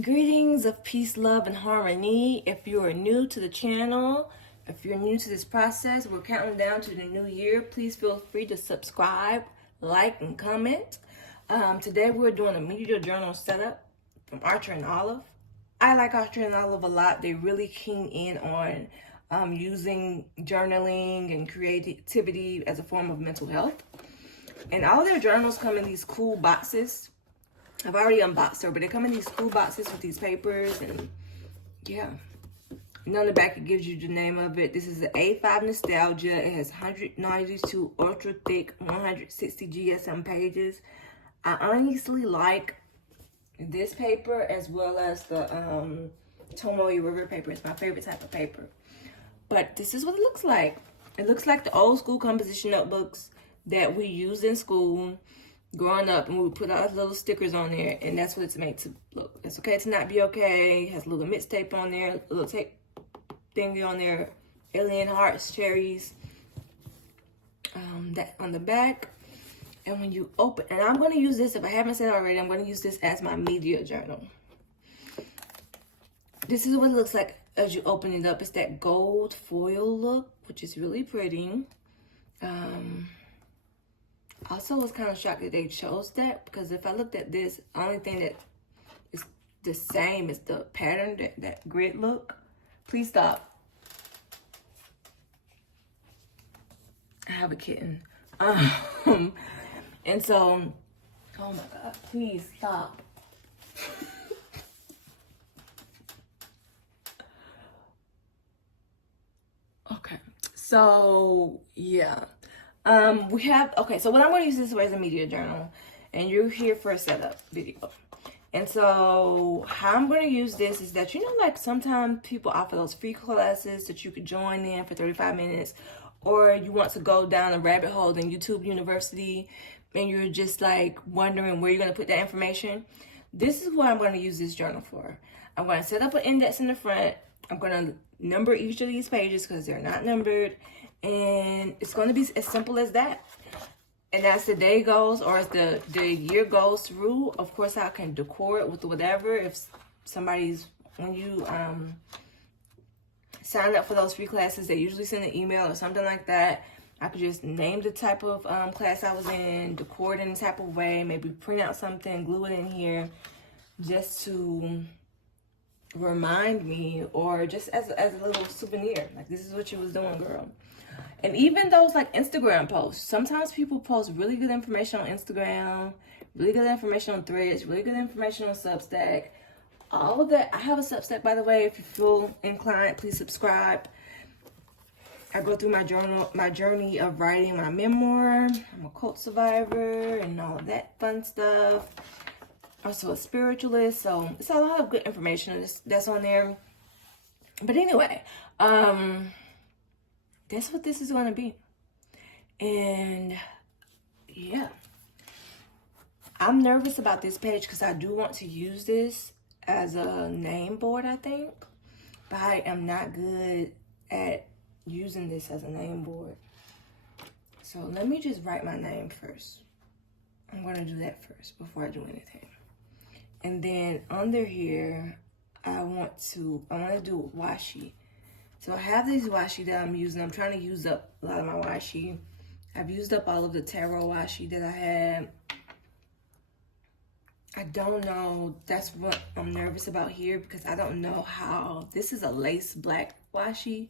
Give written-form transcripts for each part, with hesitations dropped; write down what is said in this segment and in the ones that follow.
Greetings of peace, love, and harmony. If you are new to the channel, if you're new to this process, we're counting down to the new year. Please feel free to subscribe, like, and comment. Today we're doing a media journal setup from Archer and Olive. I like Archer and Olive a lot. They really keen in on using journaling and creativity as a form of mental health. And all their journals come in these cool boxes. I've already unboxed her, but they come in these cool boxes with these papers, and yeah. And on the back, it gives you the name of it. This is the A5 Nostalgia. It has 192 ultra thick, 160 GSM pages. I honestly like this paper as well as the Tomoe River paper. It's my favorite type of paper. But this is what it looks like. It looks like the old school composition notebooks that we used in school growing up, and we would put our little stickers on there, and that's what it's made to look. It's okay to not be okay. It has a little mixtape on there, a little tape thingy on there, alien hearts, cherries, that on the back. And when you open, and I'm going to use this, if I haven't said already, I'm going to use this as my media journal. This is what it looks like as you open it up. It's that gold foil look, which is really pretty. Also, was kind of shocked that they chose that, because if I looked at this, the only thing that is the same is the pattern, that grid look. Please stop. I have a kitten. And so, oh my God, please stop. Okay, so yeah. We have, okay, so what I'm going to use this way as a media journal, and you're here for a setup video. And so how I'm going to use this is that, like sometimes people offer those free classes that you could join in for 35 minutes, or you want to go down a rabbit hole in YouTube University, and you're just like wondering where you're going to put that information. This is what I'm going to use this journal for. I'm going to set up an index in the front. I'm going to number each of these pages because they're not numbered. And it's going to be as simple as that. And as the day goes, or as the year goes through, of course, I can decor it with whatever. If somebody's, when you sign up for those free classes, they usually send an email or something like that. I could just name the type of class I was in, decor it in a type of way, maybe print out something, glue it in here, just to remind me, or just as a little souvenir. Like, this is what you was doing, girl. And even those like Instagram posts, sometimes people post really good information on Instagram, really good information on Threads, really good information on Substack. All of that. I have a Substack, by the way. If you feel inclined, please subscribe. I go through my journey of writing my memoir. I'm a cult survivor and all of that fun stuff. Also a spiritualist, so it's a lot of good information that's on there. But anyway, that's what this is going to be. And yeah, I'm nervous about this page because I do want to use this as a name board, I think. But I am not good at using this as a name board. So let me just write my name first. I'm going to do that first before I do anything. And then under here, I want to do washi. So I have these washi that I'm using. I'm trying to use up a lot of my washi. I've used up all of the tarot washi that I had. I don't know. That's what I'm nervous about here, because I don't know how. This is a lace black washi.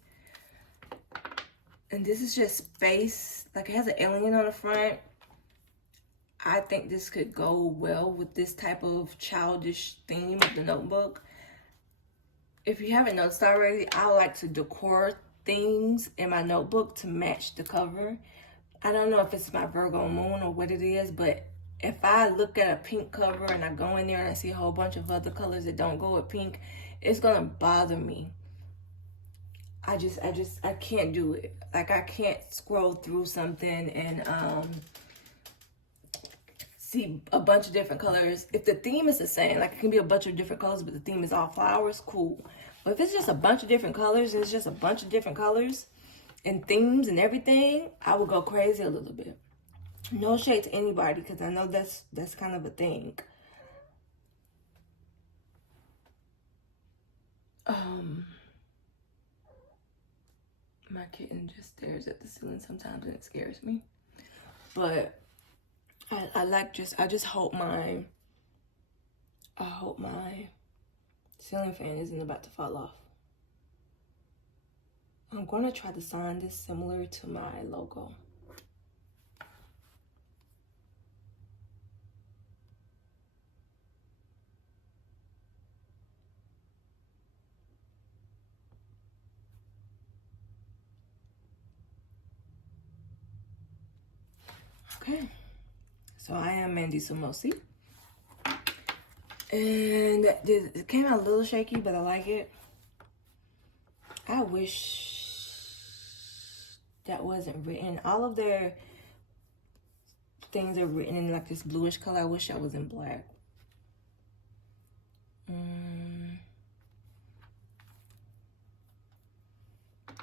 And this is just space. Like, it has an alien on the front. I think this could go well with this type of childish theme of the notebook. If you haven't noticed already, I like to decor things in my notebook to match the cover. I don't know if it's my Virgo moon or what it is, but if I look at a pink cover and I go in there and I see a whole bunch of other colors that don't go with pink, it's gonna bother me. I can't do it. Like, I can't scroll through something and see a bunch of different colors. If the theme is the same, like, it can be a bunch of different colors, but the theme is all flowers, cool. But if it's just a bunch of different colors, and it's just a bunch of different colors and themes and everything, I would go crazy a little bit. No shade to anybody, because I know that's kind of a thing. My kitten just stares at the ceiling sometimes and it scares me. But I just hope my ceiling fan isn't about to fall off. I'm going to try to sign this similar to my logo. Okay, so I am Mandy Samosi. And it came out a little shaky, but I like it. I wish that wasn't written. All of their things are written in like this bluish color. I wish that was in black.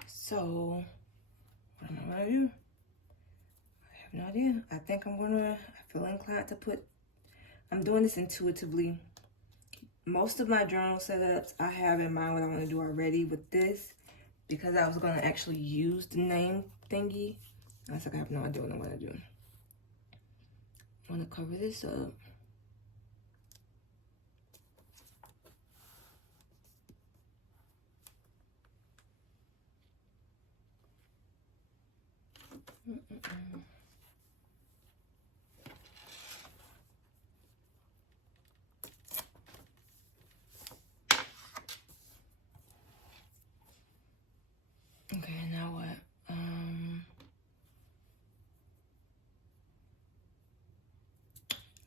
So, what am I gonna do? I have no idea. I think I feel inclined to I'm doing this intuitively. Most of my journal setups, I have in mind what I want to do already. With this, because I was going to actually use the name thingy, I was like, I have no idea what I'm going to do. I want to cover this up. Okay, now what?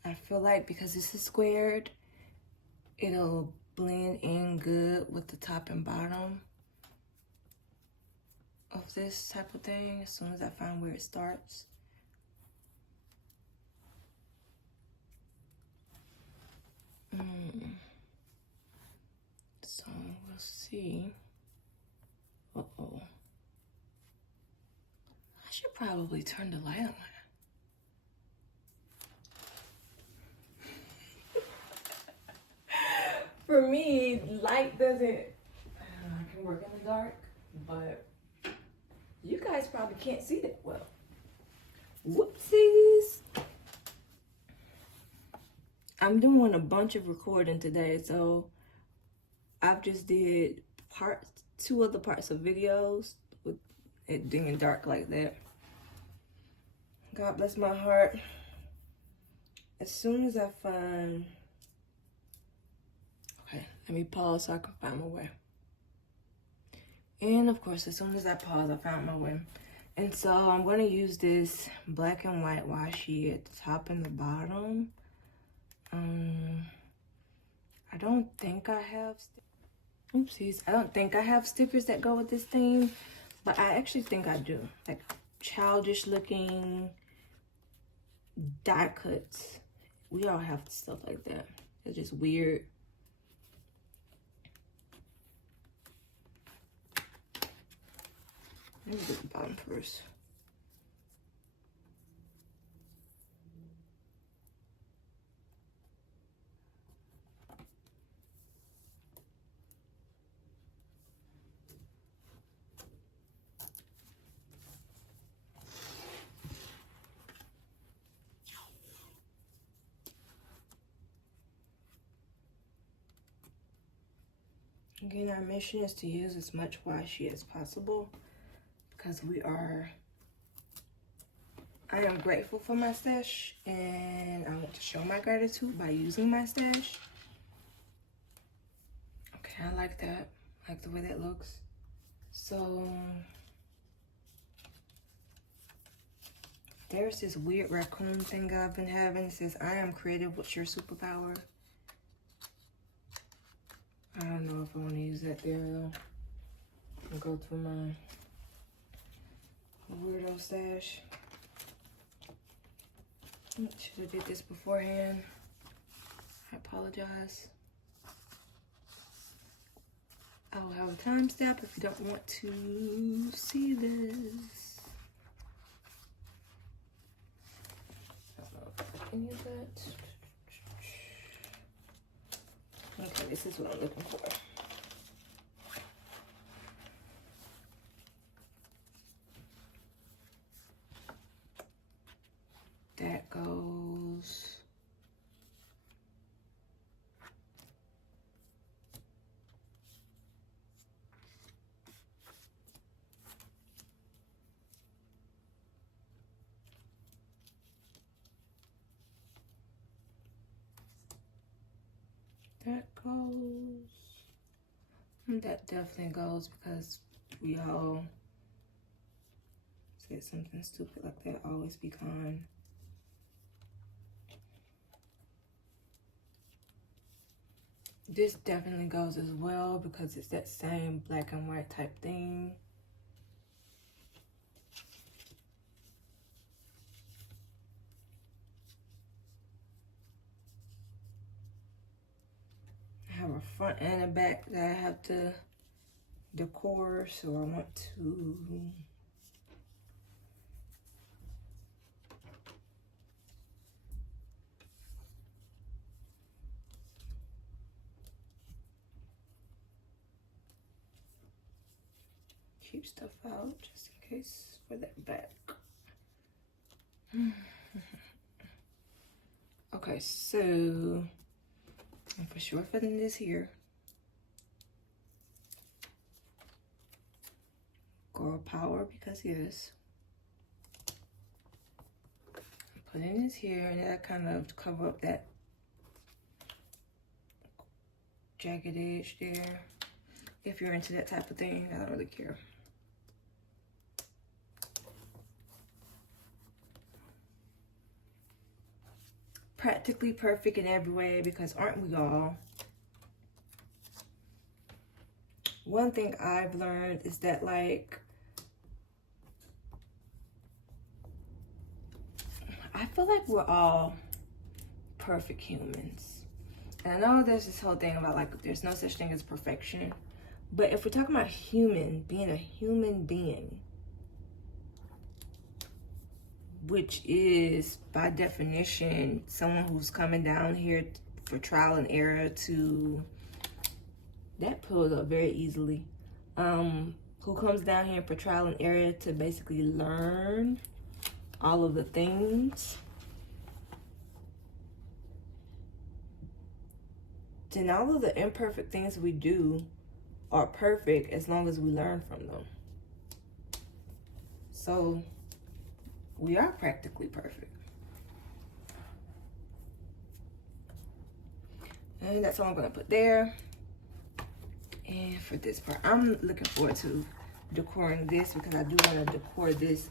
I feel like because this is squared, it'll blend in good with the top and bottom of this type of thing as soon as I find where it starts. So we'll see. Uh-oh. I should probably turn the light on. For me, light doesn't, I can work in the dark, but you guys probably can't see that well. Whoopsies. I'm doing a bunch of recording today, so I've just did two other parts of videos with it being dark like that. God bless my heart. As soon as I find, okay, let me pause so I can find my way. And of course, as soon as I pause, I found my way. And so I'm going to use this black and white washi at the top and the bottom. I don't think I have, oopsies, I don't think I have stickers that go with this thing, but I actually think I do. Like childish looking die cuts. We all have stuff like that. It's just weird. Let me get the bottom first. Again, our mission is to use as much washi as possible because I am grateful for my stash and I want to show my gratitude by using my stash. Okay, I like that. I like the way that looks. So there's this weird raccoon thing I've been having. It says, I am creative, what's your superpower? I don't know if I want to use that there though. I'll go through my weirdo stash. Should have did this beforehand. I apologize. I will have a timestamp if you don't want to see this. I don't know if I can use that. Okay, this is what I'm looking for. That goes. That definitely goes because we all said something stupid like that. Always be kind. This definitely goes as well because it's that same black and white type thing. I have a front and a back that I have to decor, so I want to keep stuff out just in case for that back. Okay, so I'm for sure filling this here. Girl power because yes. Put in this here and that kind of cover up that jagged edge there. If you're into that type of thing, I don't really care. Practically perfect in every way because aren't we all? One thing I've learned is that like I feel like we're all perfect humans. And I know there's this whole thing about like there's no such thing as perfection. But if we're talking about being a human being, which is by definition someone who's coming down here for trial and error to, that pulls up very easily, who comes down here for trial and error to basically learn all of the things, then all of the imperfect things we do are perfect as long as we learn from them. So we are practically perfect. And that's all I'm gonna put there. And for this part, I'm looking forward to decoring this because I do want to decor this,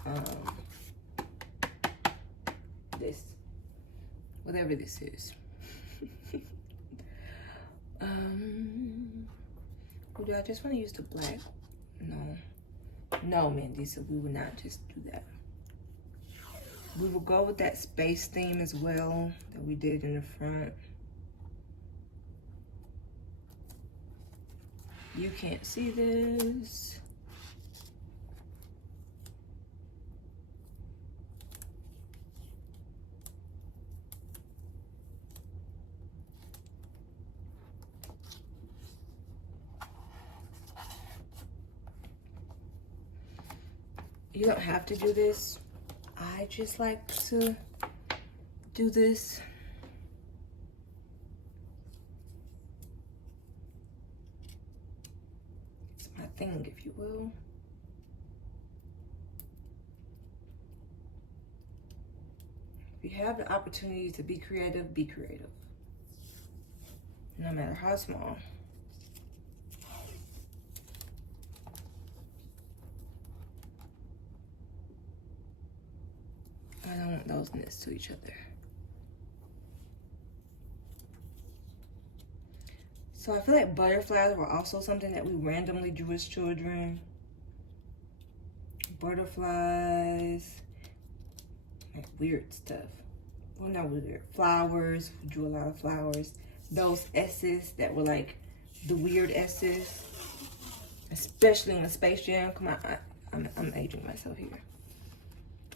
whatever this is. Do I just want to use the black? No, Mandy, so we will not just do that. We will go with that space theme as well that we did in the front. You can't see this. You don't have to do this. I just like to do this. It's my thing, if you will. If you have the opportunity to be creative, be creative. No matter how small. I don't want those next to each other. So I feel like butterflies were also something that we randomly drew as children. Butterflies, like weird stuff. Well, not weird. Flowers, we drew a lot of flowers. Those S's that were like the weird S's, especially in the Space Jam. Come on, I'm aging myself here.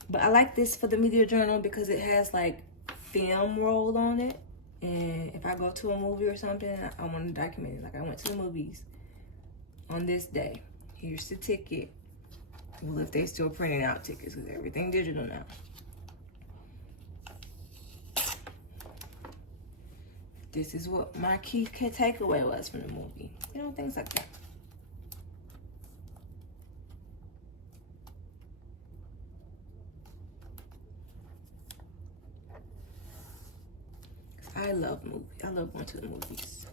But I like this for the media journal because it has like film roll on it. And if I go to a movie or something, I want to document it. Like I went to the movies on this day. Here's the ticket. Well, if they still printing out tickets because everything digital now. This is what my key takeaway was from the movie. You know, things like that. I love movies. I love going to the movies.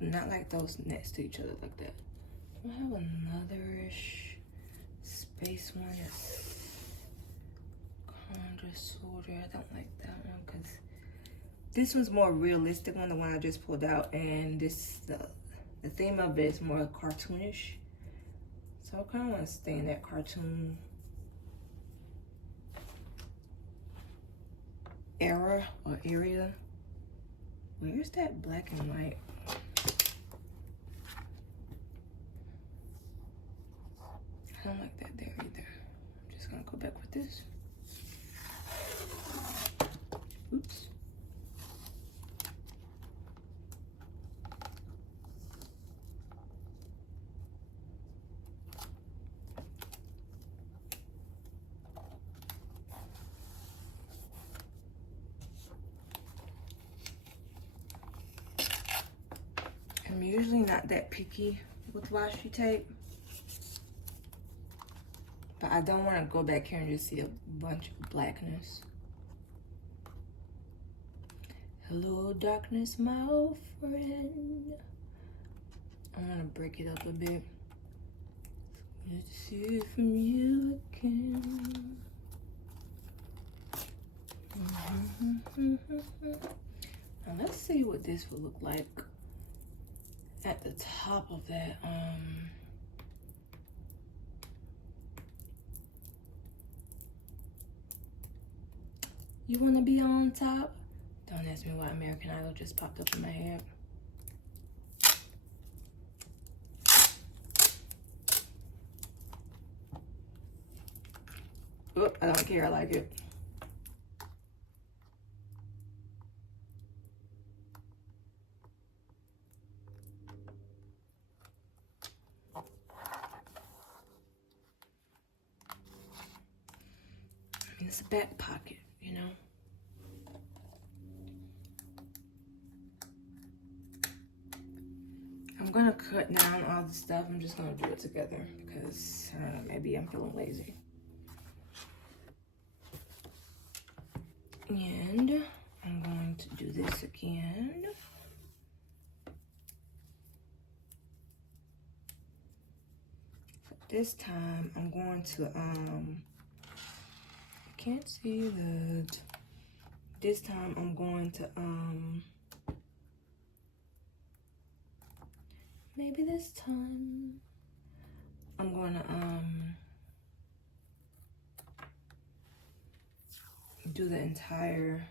not like those next to each other like that. I have another-ish space one that's kind of sorta. I don't like that one because this one's more realistic one, the one I just pulled out, and this the theme of it is more cartoonish. So I kind of want to stay in that cartoon era or area. Where's that black and white? I don't like that there either. I'm just gonna go back with this. Oops. I'm usually not that picky with washi tape, but I don't want to go back here and just see a bunch of blackness. Hello, darkness, my old friend. I'm gonna break it up a bit. Let's see it from you again. Now let's see what this would look like at the top of that. You wanna be on top? Don't ask me why American Idol just popped up in my head. Oop, I don't care, I like it. I mean, it's a back pocket, you know? I'm gonna cut down all the stuff. I'm just gonna do it together because, I don't know, maybe I'm feeling lazy. And I'm going to do this again. This time I'm going to, I can't see that. This time I'm going to, maybe this time I'm going to, do the entire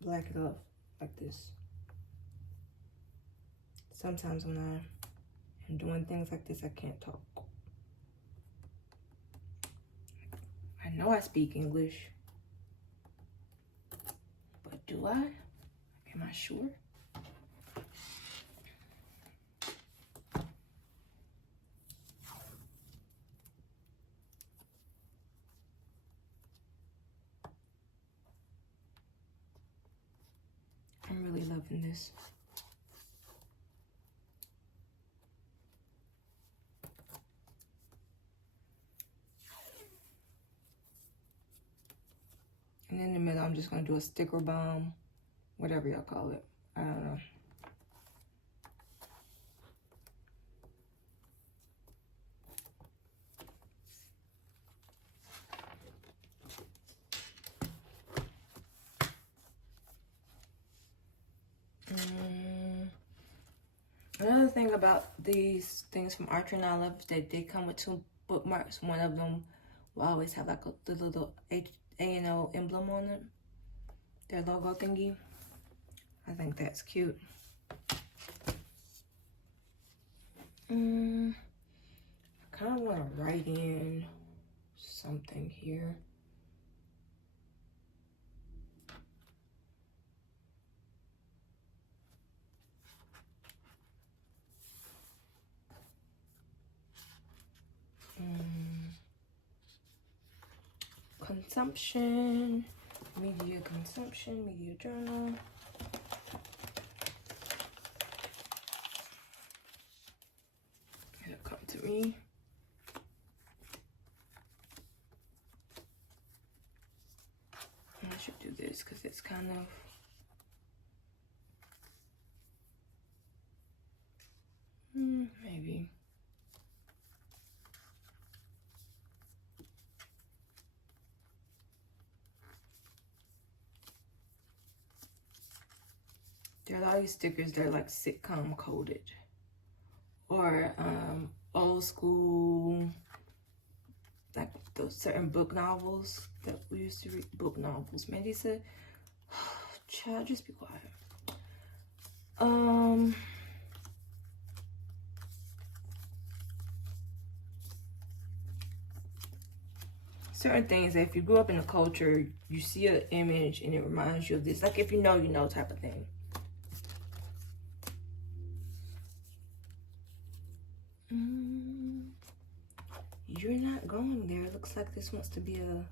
black it up like this. Sometimes when I am doing things like this, I can't talk. I know I speak English, but do I? Am I sure? I'm really loving this. And in the middle, I'm just gonna do a sticker bomb, whatever y'all call it. I don't know. Another thing about these things from Archer and Olive, they did come with 2 bookmarks. One of them will always have like the little A&O emblem on it, their logo thingy. I think that's cute. I kind of want to write in something here. Consumption, media consumption, media journal. It'll come to me. And I should do this because it's kind of There are a lot of these stickers that are like sitcom coded. Or old school, like those certain book novels that we used to read. Book novels. Mandy said, child, just be quiet. Certain things that if you grew up in a culture, you see an image and it reminds you of this. Like if you know type of thing. You're not going there. It looks like this wants to be a...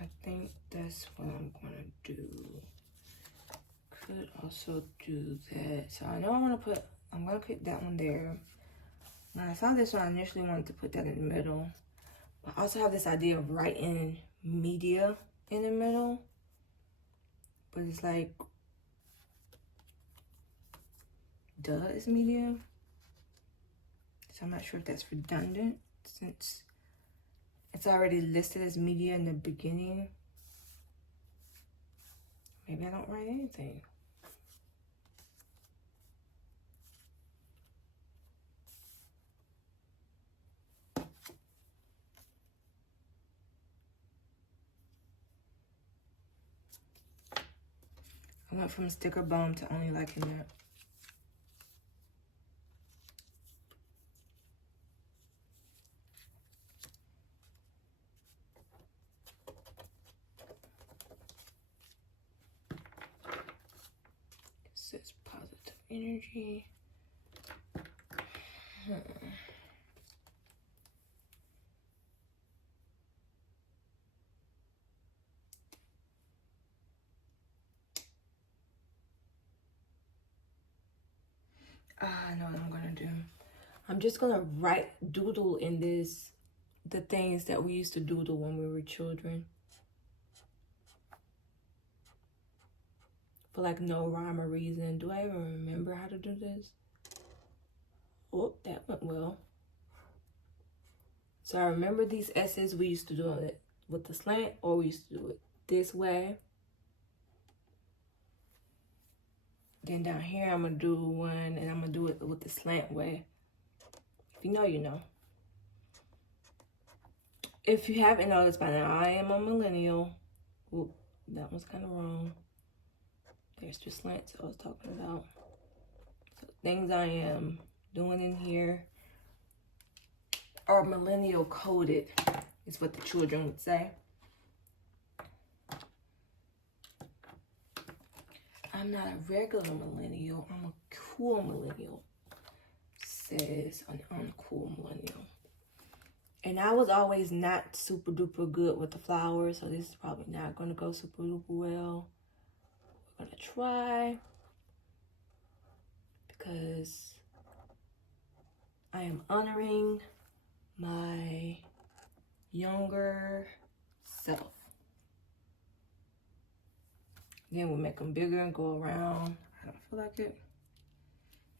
I think that's what I'm gonna do. Could also do that. So I know I'm gonna put that one there. When I saw this one, I initially wanted to put that in the middle. But I also have this idea of writing media in the middle. But it's like, duh, it's media. So I'm not sure if that's redundant since it's already listed as media in the beginning. Maybe I don't write anything. I went from sticker bomb to only liking that. It says positive energy. I know what I'm gonna do. I'm just gonna doodle in this, the things that we used to doodle when we were children. For like no rhyme or reason. Do I even remember how to do this? Oh, that went well. So I remember these S's, we used to do it with the slant, or we used to do it this way. Then down here, I'm gonna do one, and I'm gonna do it with the slant way. If you know, you know. If you haven't noticed by now, I am a millennial. Oop, that was kind of wrong. There's the slants I was talking about. So things I am doing in here are millennial coded, is what the children would say. I'm not a regular millennial, I'm a cool millennial, says an uncool millennial. And I was always not super duper good with the flowers, so this is probably not gonna go super duper well. We're gonna try, because I am honoring my younger self. Then we'll make them bigger and go around. I don't feel like it.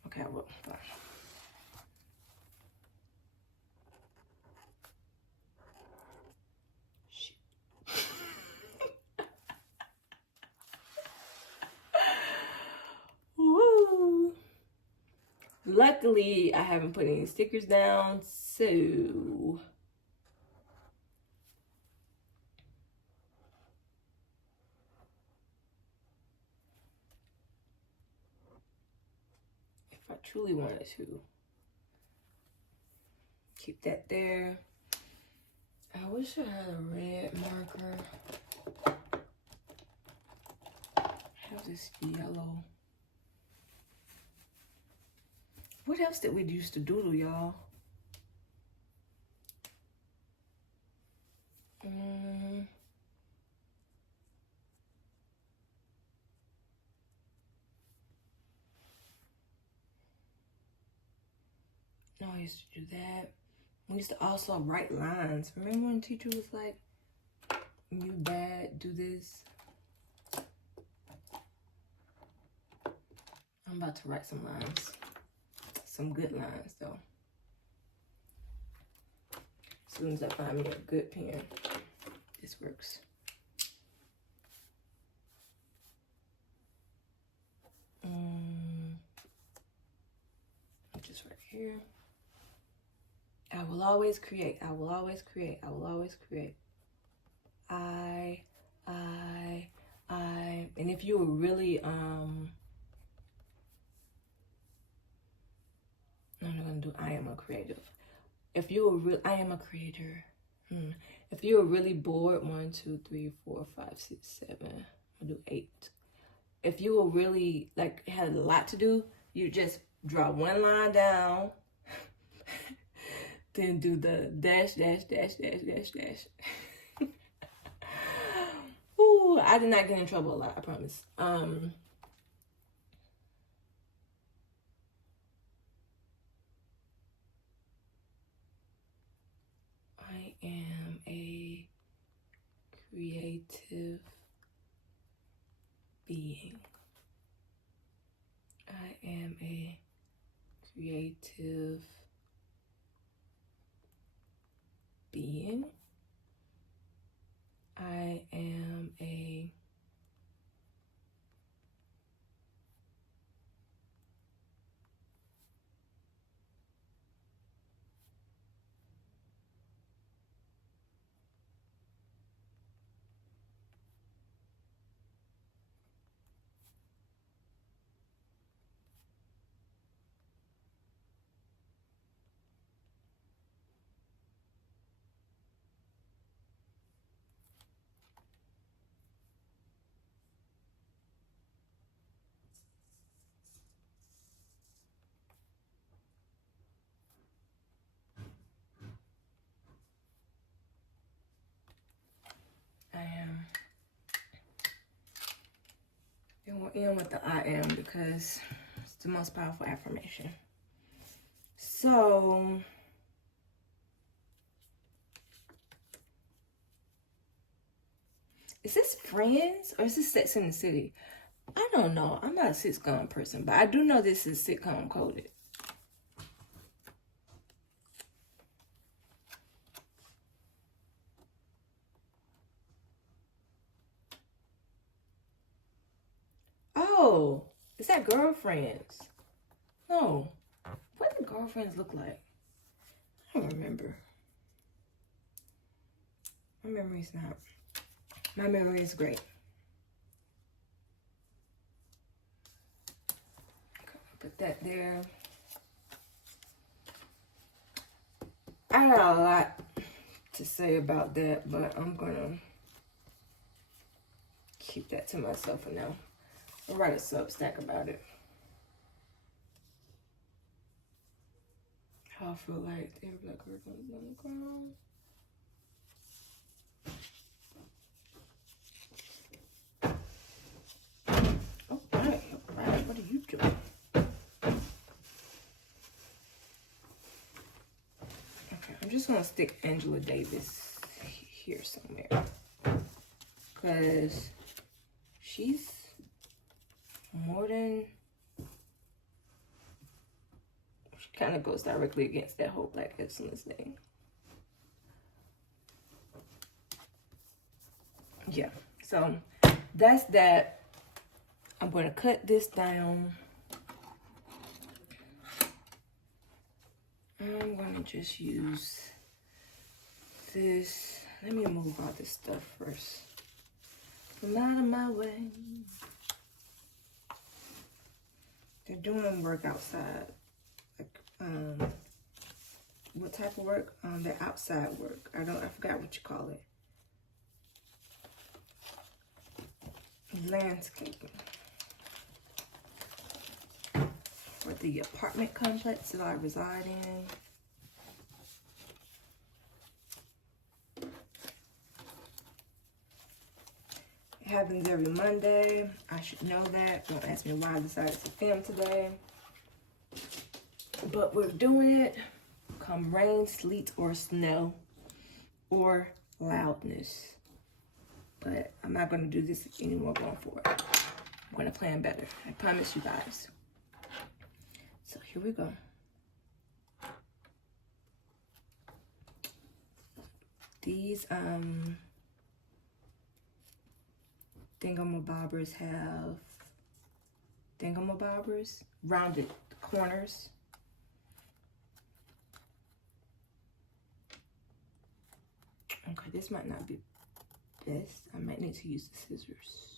Okay, I will. Fine. Shit. Woo! Luckily, I haven't put any stickers down, so... I truly wanted to keep that there. I wish I had a red marker. I have this yellow. What else did we used to doodle, y'all? No, I used to do that. We used to also write lines. Remember when teacher was like, You bad, do this. I'm about to write some lines. Some good lines, though. As soon as I find me a good pen, this works. Just right here. I will always create. I will always create. I will always create. And if you were really, I'm not gonna do I am a creative. If you were real, I am a creator. If you were really bored, 1, 2, 3, 4, 5, 6, 7, I'll do 8. If you were really like had a lot to do, you just draw one line down, then do the dash, dash, dash, dash, dash, dash. Ooh, I did not get in trouble a lot, I promise. I am a creative being. I am a creative being. I am a And we'll end with the I am because it's the most powerful affirmation. So, is this Friends or is this Sex in the City? I don't know. I'm not a sitcom person, but I do know this is sitcom coded. Oh, is that Girlfriends? No. What do Girlfriends look like? I don't remember. My memory's not. My memory is great. Put that there. I got a lot to say about that, but I'm gonna keep that to myself for now. I'll write a Substack about it. How I feel like every black girl comes on the ground. Alright, what are you doing? Okay, I'm just gonna stick Angela Davis here somewhere. Because she's more than... She kind of goes directly against that whole Black excellence thing. Yeah, so that's that. I'm going to cut this down. I'm going to just use this. Let me move all this stuff first. I'm out of my way. They're doing work outside. Like, what type of work? The outside work. I forgot what you call it. Landscaping. For the apartment complex that I reside in. It happens every Monday. I should know that. Don't ask me why I decided to film today. But we're doing it come rain, sleet, or snow, or loudness. but I'm not going to do this anymore going forward. I'm going to plan better. I promise you guys. So here we go. These thingamabobbers have thingamabobbers, rounded corners. Okay, this might not be best. I might need to use the scissors.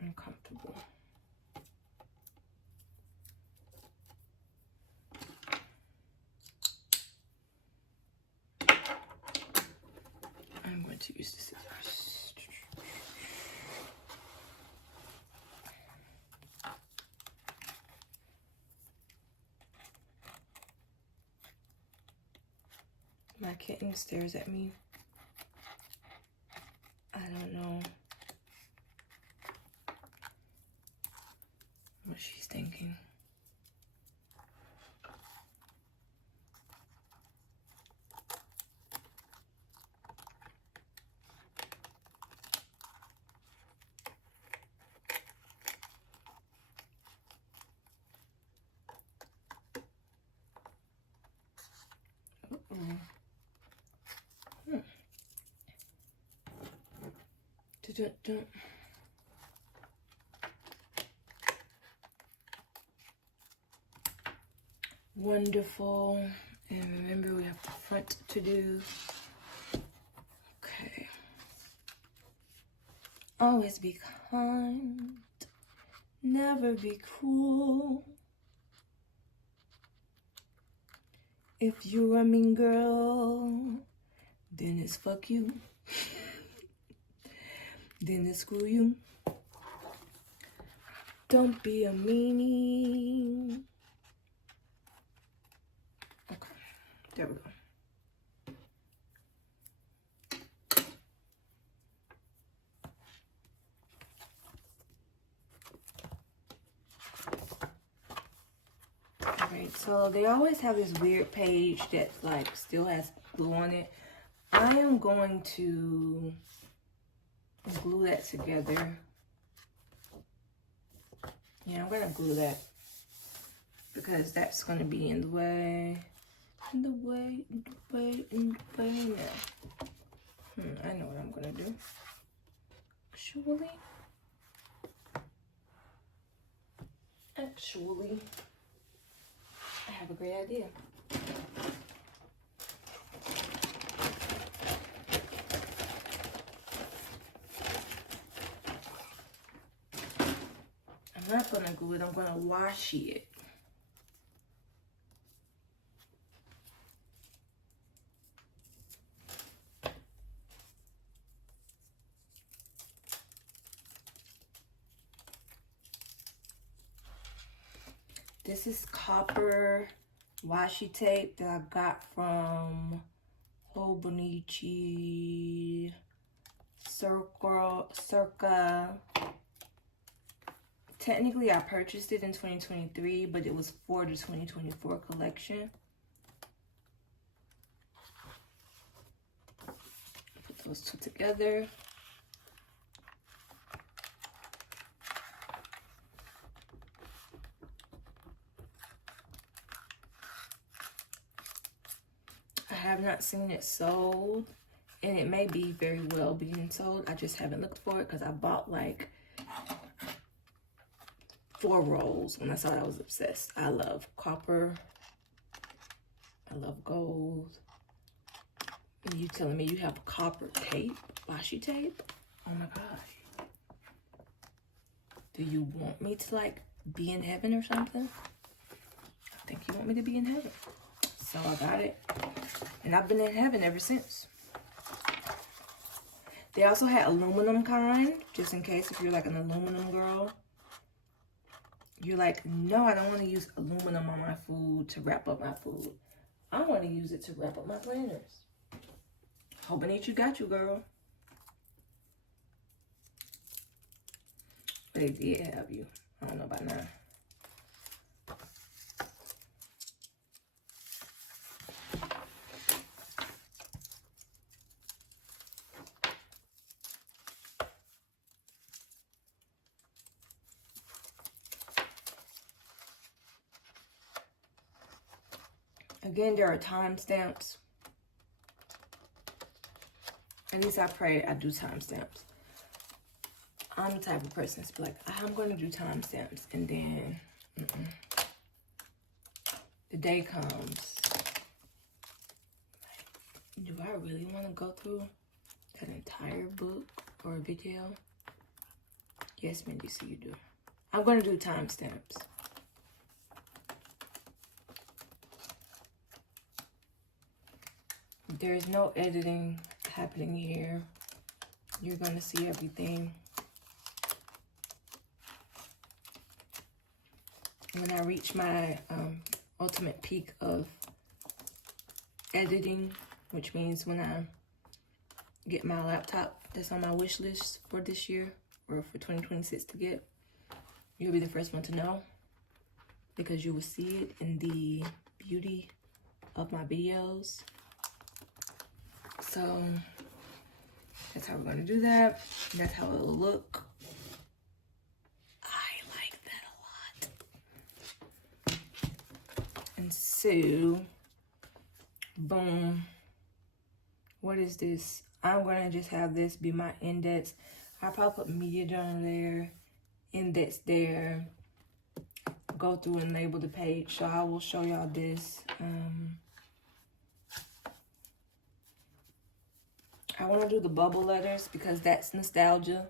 Uncomfortable. I'm going to use the scissors. My kitten stares at me. I don't know what she's thinking. Dun. Wonderful. And remember, we have the front to do. Okay. Always be kind. Never be cruel. If you're a mean girl, then it's fuck you. Then it's screw you. Don't be a meanie. Okay, there we go. Alright, so they always have this weird page that like still has glue on it. I am going to glue that together. Yeah, I'm gonna glue that because that's gonna be in the way. In the way now. I know what I'm gonna do. Actually, I have a great idea. I'm not gonna glue it, I'm gonna washi it. This is copper washi tape that I got from Hobonichi Circa. Technically, I purchased it in 2023, but it was for the 2024 collection. Put those two together. I have not seen it sold, and it may be very well being sold. I just haven't looked for it because I bought like 4 rolls when I saw it. I was obsessed. I love copper. I love gold. And you telling me you have copper tape, washi tape? Oh my God. Do you want me to like be in heaven or something? I think you want me to be in heaven. So I got it. And I've been in heaven ever since. They also had aluminum kind, just in case if you're like an aluminum girl. You're like, no, I don't want to use aluminum on my food to wrap up my food. I want to use it to wrap up my planners. Hobonichi got you, girl. They did have you. I don't know about now. Again, there are timestamps. At least I pray I do timestamps. I'm the type of person that's like, I'm going to do timestamps. And then the day comes. Like, do I really want to go through that entire book or video? Yes, Mindy, so you do. I'm going to do timestamps. There's no editing happening here. You're going to see everything. When I reach my ultimate peak of editing, which means when I get my laptop that's on my wish list for this year or for 2026 to get, you'll be the first one to know, because you will see it in the beauty of my videos. So that's how we're going to do that. That's how it will look. I like that a lot. And so, boom. What is this? I'm going to just have this be my index. I'll probably put media journal there, index there, go through and label the page. So I will show y'all this. I want to do the bubble letters because that's nostalgia.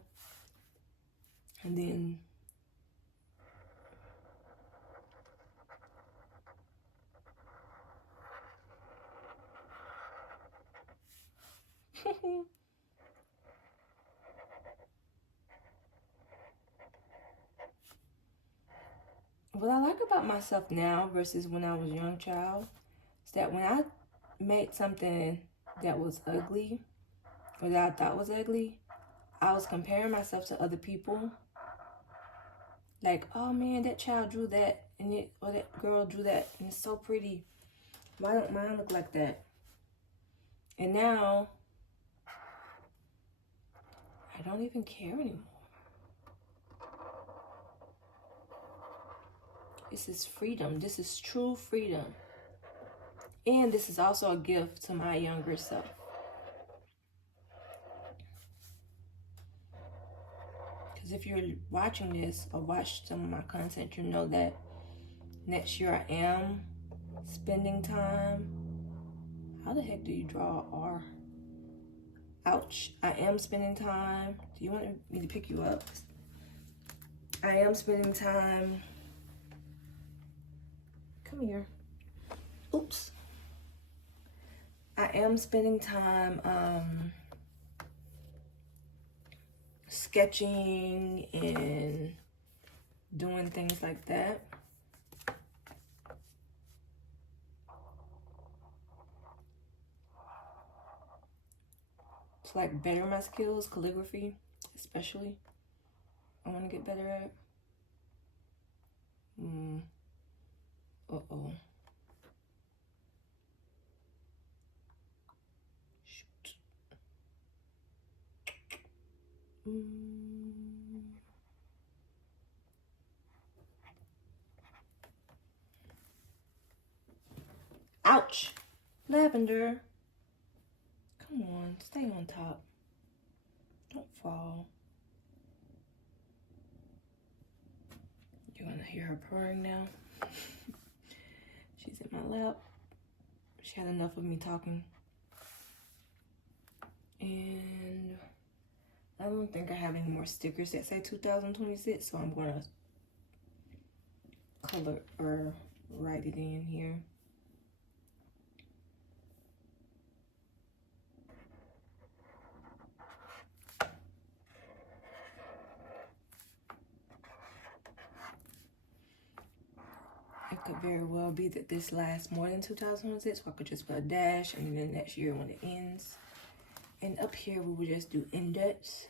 And then what I like about myself now versus when I was a young child is that when I made something that was ugly, or that I thought was ugly, I was comparing myself to other people. Like, oh man, that child drew that, or that girl drew that, and it's so pretty. Why don't mine look like that? And now, I don't even care anymore. This is freedom. This is true freedom. And this is also a gift to my younger self. Because if you're watching this or watch some of my content, you know that next year I am spending time. How the heck do you draw R? Ouch. I am spending time. Do you want me to pick you up? I am spending time. Come here. Oops. I am spending time sketching and doing things like that. To like better my skills, calligraphy especially. I want to get better at. Uh-oh. Shoot. Ouch. Lavender. Come on, stay on top. Don't fall. You're gonna hear her purring now. She's in my lap. She had enough of me talking. And I don't think I have any more stickers that say 2026, so I'm gonna color or write it in here. It could very well be that this lasts more than 2006, so I could just put a dash, and then next year when it ends. And up here, we would just do index.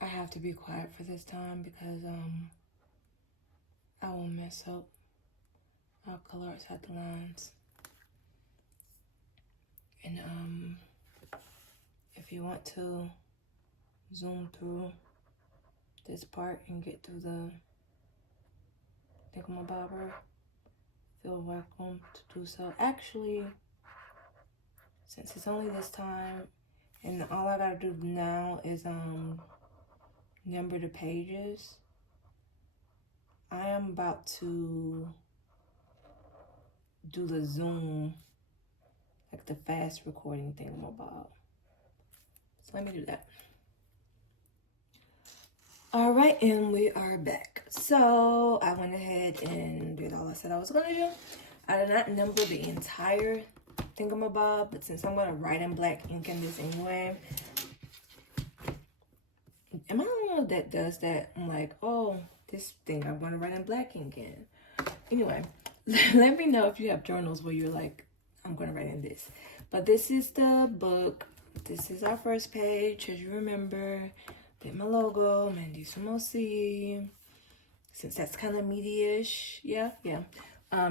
I have to be quiet for this time because I will mess up. I'll color outside the lines. And if you want to zoom through this part and get through the thingamabobber, feel welcome to do so. Actually, since it's only this time and all I gotta do now is number the pages, I am about to do the zoom, like the fast recording thingamabob. So let me do that. All right, and we are back. So I went ahead and did all I said I was gonna do. I did not number the entire thingamabob, but since I'm gonna write in black ink in this anyway, am I the only one that does that? I'm like, oh, this thing I'm gonna write in black ink in. Anyway, let me know if you have journals where you're like, I'm gonna write in this. But this is the book. This is our first page, as you remember. Did my logo, Mandy Sumosi. Since that's kind of media-ish, yeah.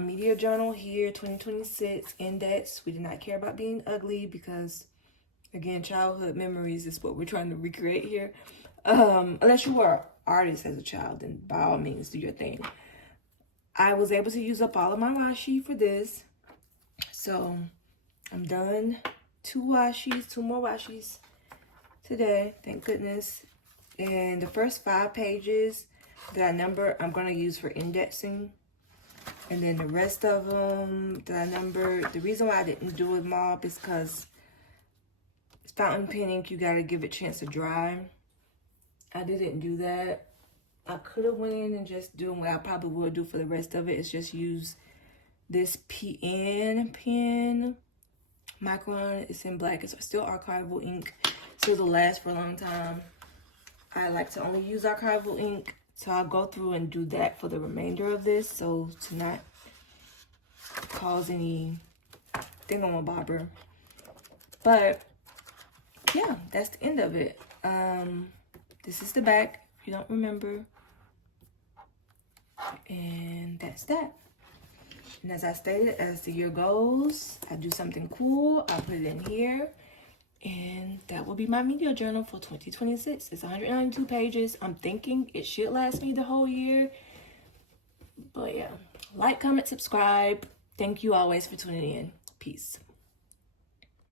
Media journal here, 2026 index. We did not care about being ugly because, again, childhood memories is what we're trying to recreate here. Unless you were an artist as a child, then by all means, do your thing. I was able to use up all of my washi for this. So, I'm done. 2 more washis today, thank goodness. And the first 5 pages that I number, I'm going to use for indexing. And then the rest of them that I number, the reason why I didn't do it mob is because fountain pen ink, you got to give it a chance to dry. I didn't do that. I could have went in and just doing what I probably would do for the rest of it is just use this PN pen. Micron, it's in black. It's still archival ink. So it'll last for a long time. I like to only use archival ink. So I'll go through and do that for the remainder of this. So to not cause any thingamabobber. But yeah, that's the end of it. This is the back, if you don't remember. And that's that. And as I stated, as the year goes, I do something cool, I put it in here. And that will be my media journal for 2026. It's 192 pages. I'm thinking it should last me the whole year. But yeah, like, comment, subscribe. Thank you always for tuning in. Peace.